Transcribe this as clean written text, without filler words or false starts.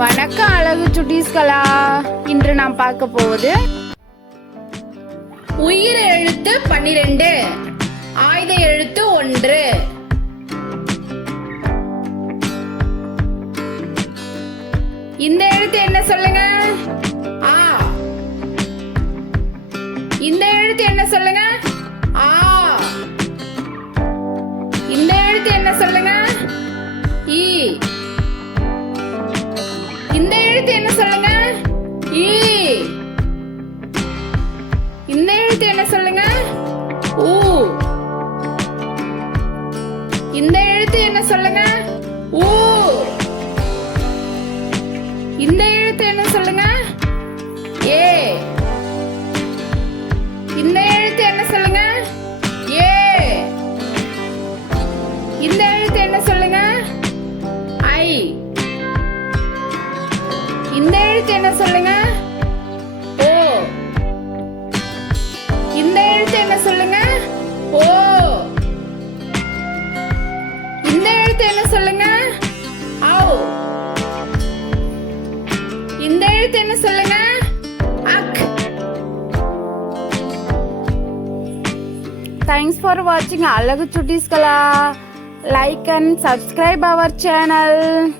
வணக்கம் அழகு சுட்டீஸ்களா. இன்று நாம் பார்க்க போவது உயிர் எழுத்து 12, ஆயுத எழுத்து 1. இந்த எழுத்து என்ன சொல்லுங்க? ஆ. இந்த எழுத்து என்ன சொல்லுங்க? ஆ. இந்த எழுத்து என்ன சொல்லுங்க? ஈ. இந்த எழுத்து என்ன சொல்லுங்க? ஈ. இந்த எழுத்து என்ன சொல்லுங்க? ஊ. இந்த எழுத்து என்ன சொல்லுங்க? ஊ. இந்த எழுத்து என்ன சொல்லுங்க? ஏ. இந்த எழுத்து என்ன சொல்லுங்க? ஏ. இந்த எழுத்து என்ன சொல்லுங்க? ஐ. இந்த எழுத்து என்ன சொல்லுங்க? ஓ. இந்த எழுத்து என்ன சொல்லுங்க? ஓ. இந்த எழுத்து என்ன சொல்லுங்க? ஆ. இந்த எழுத்து என்ன சொல்லுங்க? அக். Thanks for watching Alagu Chuttiskala. Like and subscribe our channel.